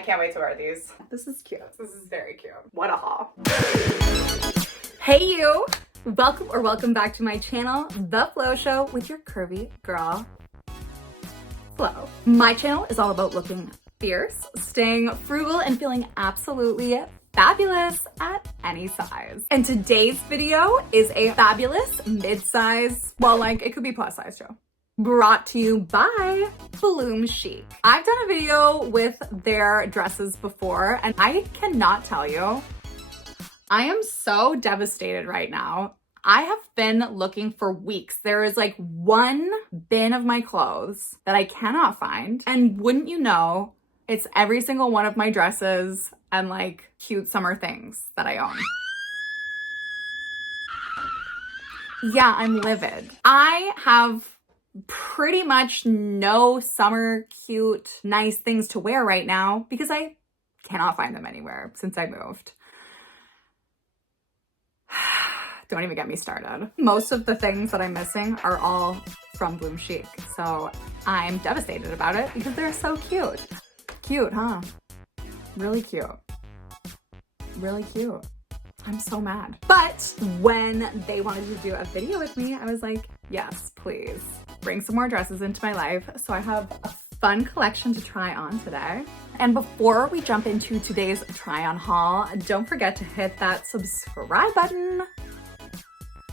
I can't wait to wear these. This is cute. This is very cute. What a haul. Hey you! Welcome back to my channel, The Flow Show, with your curvy girl, Flo. My channel is all about looking fierce, staying frugal, and feeling absolutely fabulous at any size. And today's video is a fabulous mid-size, well, like it could be plus size too, brought to you by BLOOMCHIC. I've done a video with their dresses before, and I cannot tell you, I am so devastated right now. I have been looking for weeks. There is like one bin of my clothes that I cannot find. And wouldn't you know, it's every single one of my dresses and like cute summer things that I own. Yeah, I'm livid. I have pretty much no summer cute, nice things to wear right now because I cannot find them anywhere since I moved. Don't even get me started. Most of the things that I'm missing are all from BLOOMCHIC, so I'm devastated about it because they're so cute. Cute, huh? Really cute. Really cute. I'm so mad. But when they wanted to do a video with me, I was like, yes, please. Bring some more dresses into my life. So I have a fun collection to try on today. And before we jump into today's try on haul, don't forget to hit that subscribe button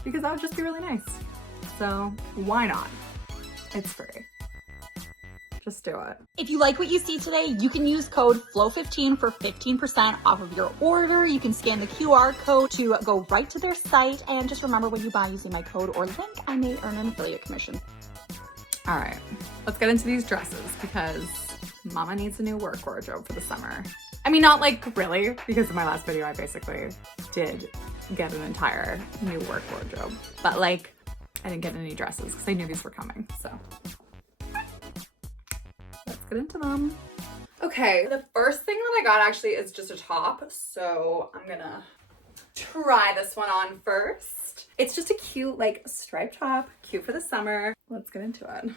because that would just be really nice. So why not? It's free. Just do it. If you like what you see today, you can use code FLO15 for 15% off of your order. You can scan the QR code to go right to their site. And just remember, when you buy using my code or link, I may earn an affiliate commission. All right, let's get into these dresses because mama needs a new work wardrobe for the summer. I mean, not like really, because in my last video, I basically did get an entire new work wardrobe, but like I didn't get any dresses because I knew these were coming. So let's get into them. Okay, the first thing that I got actually is just a top. So I'm gonna try this one on first. It's just a cute like striped top, cute for the summer. Let's get into it.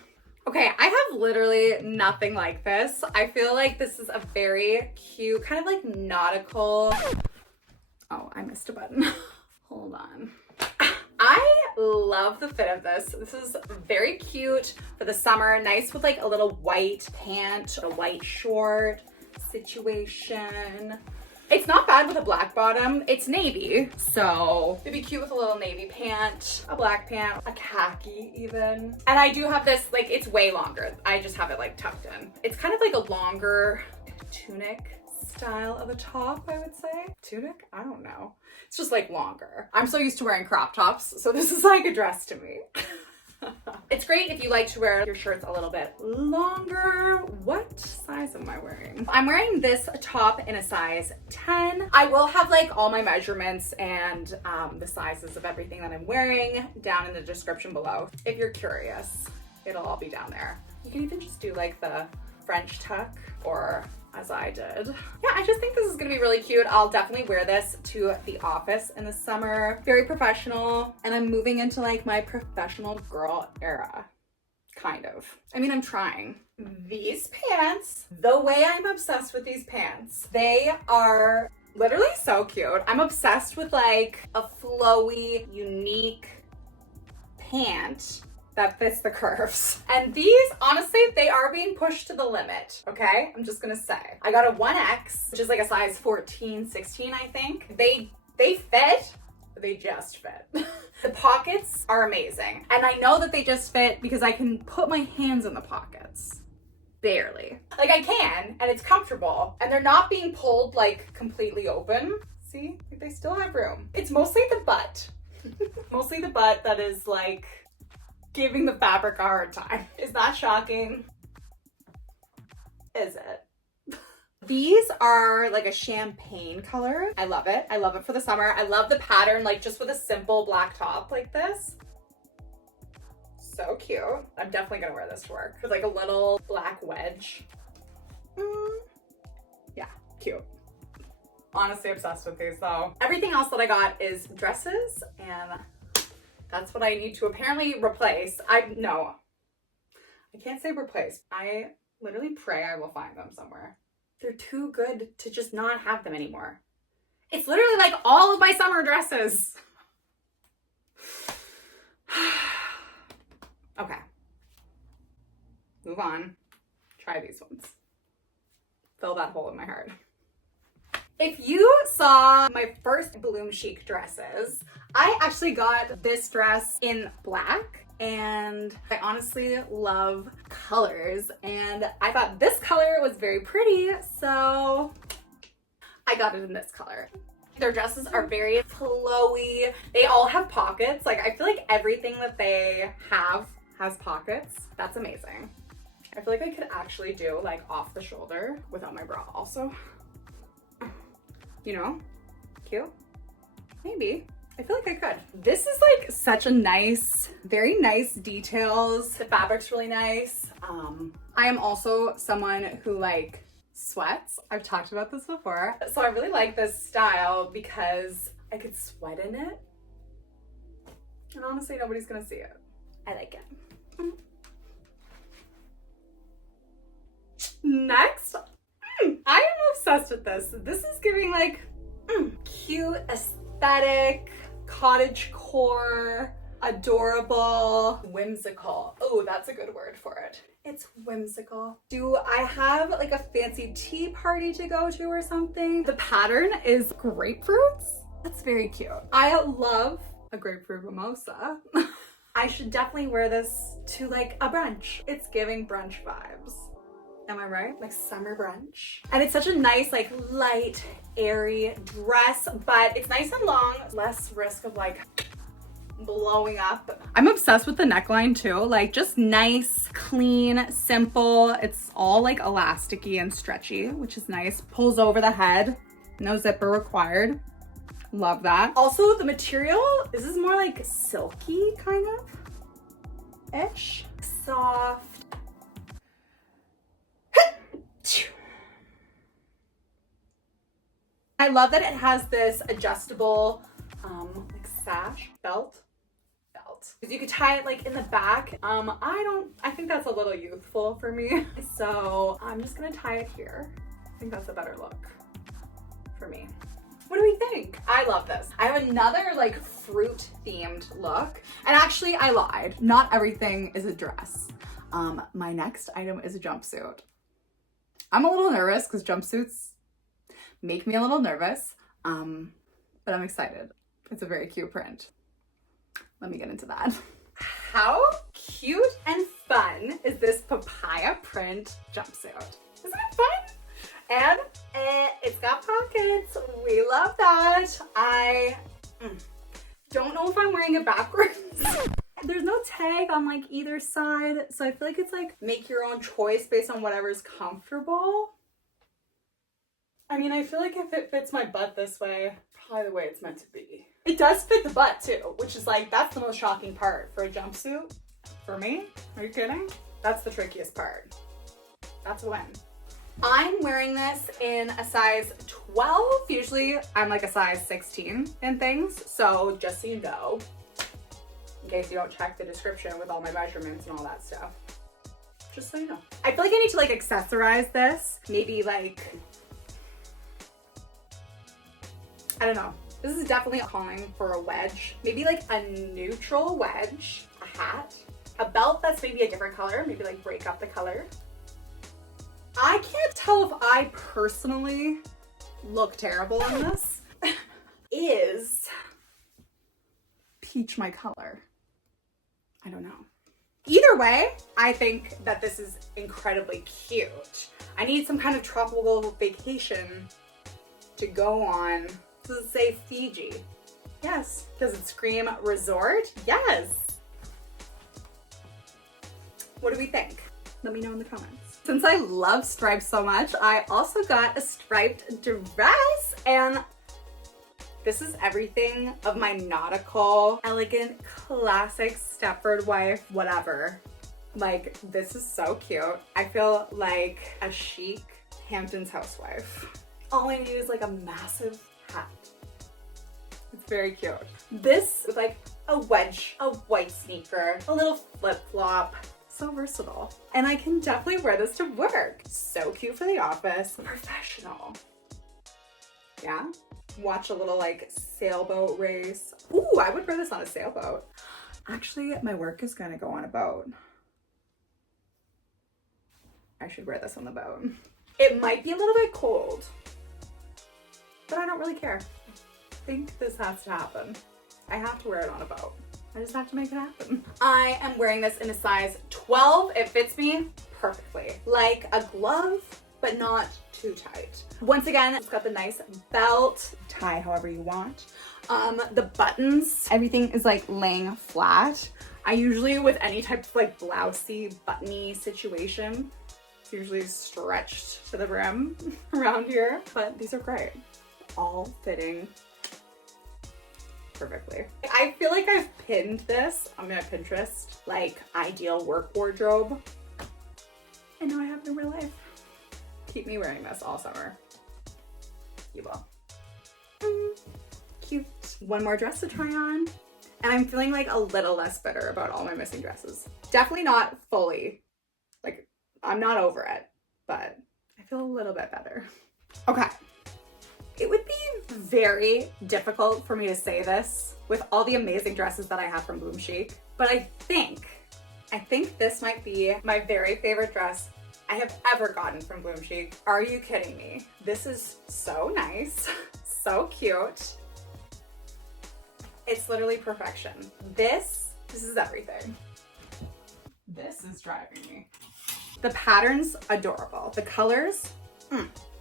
Okay, I have literally nothing like this. I feel like this is a very cute, kind of like nautical. Oh, I missed a button. Hold on. I love the fit of this. This is very cute for the summer. Nice with like a little white pant, a white short situation. It's not bad with a black bottom. It's navy, so it'd be cute with a little navy pant, a black pant, a khaki even. And I do have this, like it's way longer. I just have it like tucked in. It's kind of like a longer tunic style of a top, I would say. Tunic? I don't know. It's just like longer. I'm so used to wearing crop tops, so this is like a dress to me. It's great if you like to wear your shirts a little bit longer. What size am I wearing? I'm wearing this top in a size 10. I will have like all my measurements and the sizes of everything that I'm wearing down in the description below. If you're curious, it'll all be down there. You can even just do like the French tuck, or as I did. Yeah, I just think this is gonna be really cute. I'll definitely wear this to the office in the summer. Very professional, and I'm moving into like my professional girl era, kind of. I mean, I'm trying. These pants, the way I'm obsessed with these pants, they are literally so cute. I'm obsessed with like a flowy, unique pant that fits the curves. And these, honestly, they are being pushed to the limit, okay? I'm just gonna say. I got a 1X, which is like a size 14, 16, I think. They fit, but they just fit. The pockets are amazing. And I know that they just fit because I can put my hands in the pockets. Barely. Like I can, and it's comfortable. And they're not being pulled like completely open. See, like, they still have room. It's mostly the butt. Mostly the butt that is like giving the fabric a hard time. Is that shocking? Is it? These are like a champagne color. I love it. I love it for the summer. I love the pattern, like just with a simple black top like this. So cute. I'm definitely gonna wear this to work with like a little black wedge. Yeah, cute. Honestly obsessed with these though. Everything else that I got is dresses, and that's what I need to apparently replace. No, I can't say replace. I literally pray I will find them somewhere. They're too good to just not have them anymore. It's literally like all of my summer dresses. Okay. Move on. Try these ones. Fill that hole in my heart. If you saw my first BLOOMCHIC dresses, I actually got this dress in black, and I honestly love colors, and I thought this color was very pretty, so I got it in this color. Their dresses are very flowy. They all have pockets. Like, I feel like everything that they have has pockets. That's amazing. I feel like I could actually do like off the shoulder without my bra also. You know, cute, maybe. I feel like I could. This is like such a nice, very nice details. The fabric's really nice. I am also someone who like sweats. I've talked about this before. So I really like this style because I could sweat in it. And honestly, nobody's gonna see it. I like it. Next, I am obsessed with this. This is giving like cute, aesthetic, cottagecore, adorable, whimsical. Oh, that's a good word for it. It's whimsical. Do I have like a fancy tea party to go to or something? The pattern is grapefruits. That's very cute. I love a grapefruit mimosa. I should definitely wear this to like a brunch. It's giving brunch vibes. Am I right? Like summer brunch. And it's such a nice, like light, airy dress, but it's nice and long, less risk of like blowing up. I'm obsessed with the neckline too. Like just nice, clean, simple. It's all like elasticy and stretchy, which is nice. Pulls over the head. No zipper required. Love that. Also the material, this is more like silky kind of ish. Soft. I love that it has this adjustable like sash belt. Because you could tie it like in the back. I think that's a little youthful for me. So I'm just gonna tie it here. I think that's a better look for me. What do we think? I love this. I have another like fruit themed look. And actually I lied. Not everything is a dress. My next item is a jumpsuit. I'm a little nervous because jumpsuits make me a little nervous, but I'm excited. It's a very cute print. Let me get into that. How cute and fun is this papaya print jumpsuit? Isn't it fun? And it's got pockets. We love that. I don't know if I'm wearing it backwards. There's no tag on like either side, so I feel like it's like make your own choice based on whatever's comfortable. I mean, I feel like if it fits my butt this way, probably the way it's meant to be. It does fit the butt too, which is like, that's the most shocking part for a jumpsuit. For me? Are you kidding? That's the trickiest part. That's a win. I'm wearing this in a size 12. Usually I'm like a size 16 in things. So just so you know, in case you don't check the description with all my measurements and all that stuff. Just so you know. I feel like I need to like accessorize this. Maybe like, I don't know. This is definitely calling for a wedge. Maybe like a neutral wedge, a hat, a belt that's maybe a different color, maybe like break up the color. I can't tell if I personally look terrible in this. Is peach my color? I don't know. Either way, I think that this is incredibly cute. I need some kind of tropical vacation to go on. Does it say Fiji? Yes. Does it scream resort? Yes. What do we think? Let me know in the comments. Since I love stripes so much, I also got a striped dress, and this is everything of my nautical, elegant, classic Stepford wife, whatever. Like, this is so cute. I feel like a chic Hamptons housewife. All I need is like a massive hat. It's very cute. This with like a wedge, a white sneaker, a little flip-flop, so versatile. And I can definitely wear this to work. So cute for the office. Professional. Yeah? Watch a little like sailboat race. Ooh, I would wear this on a sailboat. Actually, my work is gonna go on a boat. I should wear this on the boat. It might be a little bit cold, but I don't really care. I think this has to happen. I have to wear it on a boat. I just have to make it happen. I am wearing this in a size 12. It fits me perfectly. Like a glove, but not too tight. Once again, it's got the nice belt, tie however you want. The buttons, everything is like laying flat. I usually, with any type of like blousey, buttony situation, it's usually stretched to the brim around here, but these are great. All fitting perfectly. I feel like I've pinned this on my Pinterest, like ideal work wardrobe. And now I have it in real life. Keep me wearing this all summer. You will. Cute. One more dress to try on. And I'm feeling like a little less bitter about all my missing dresses. Definitely not fully. Like, I'm not over it, but I feel a little bit better. Okay. It would be very difficult for me to say this with all the amazing dresses that I have from BLOOMCHIC, but I think this might be my very favorite dress I have ever gotten from BLOOMCHIC. Are you kidding me? This is so nice, so cute. It's literally perfection. This is everything. This is driving me. The pattern's adorable. The colors,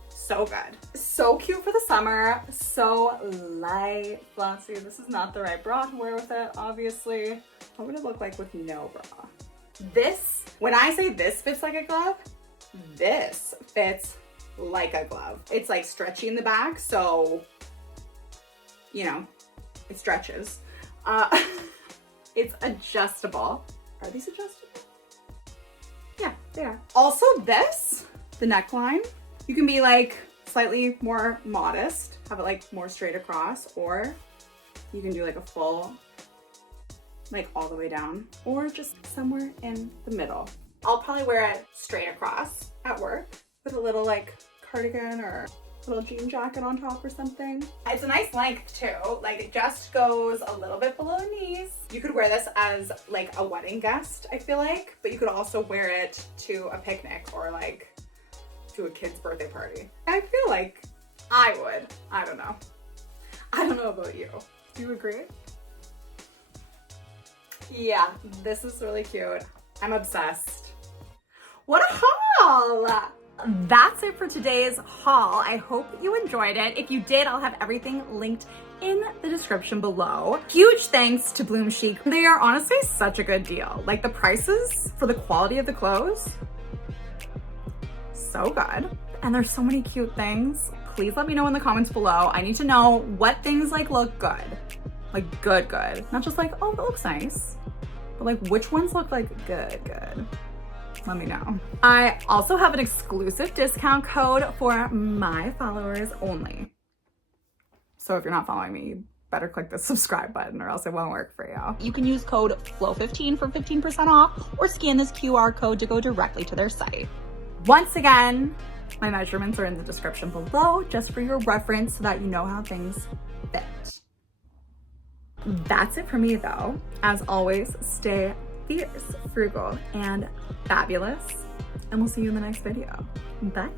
so good. So cute for the summer. So light, flouncy. This is not the right bra to wear with it, obviously. What would it look like with no bra? This, when I say this fits like a glove, this fits like a glove. It's like stretchy in the back, so, you know, it stretches. It's adjustable. Are these adjustable? Yeah, they are. Also this, the neckline, you can be like slightly more modest, have it like more straight across, or you can do like a full, like all the way down, or just somewhere in the middle. I'll probably wear it straight across at work with a little like cardigan or little jean jacket on top or something. It's a nice length too. Like it just goes a little bit below knees. You could wear this as like a wedding guest, I feel like, but you could also wear it to a picnic or like to a kid's birthday party. I feel like I would. I don't know. I don't know about you. Do you agree? Yeah, this is really cute. I'm obsessed. What a haul! That's it for today's haul. I hope you enjoyed it. If you did, I'll have everything linked in the description below. Huge thanks to BLOOMCHIC. They are honestly such a good deal. Like the prices for the quality of the clothes, so good. And there's so many cute things. Please let me know in the comments below. I need to know what things like look good. Like good. Not just like, oh, that looks nice. But like which ones look like good. Let me know. I also have an exclusive discount code for my followers only. So if you're not following me, you better click the subscribe button or else it won't work for you. You can use code FLO15 for 15% off or scan this QR code to go directly to their site. Once again, my measurements are in the description below just for your reference so that you know how things fit. That's it for me though. As always, stay fierce, frugal, and fabulous. And we'll see you in the next video. Bye.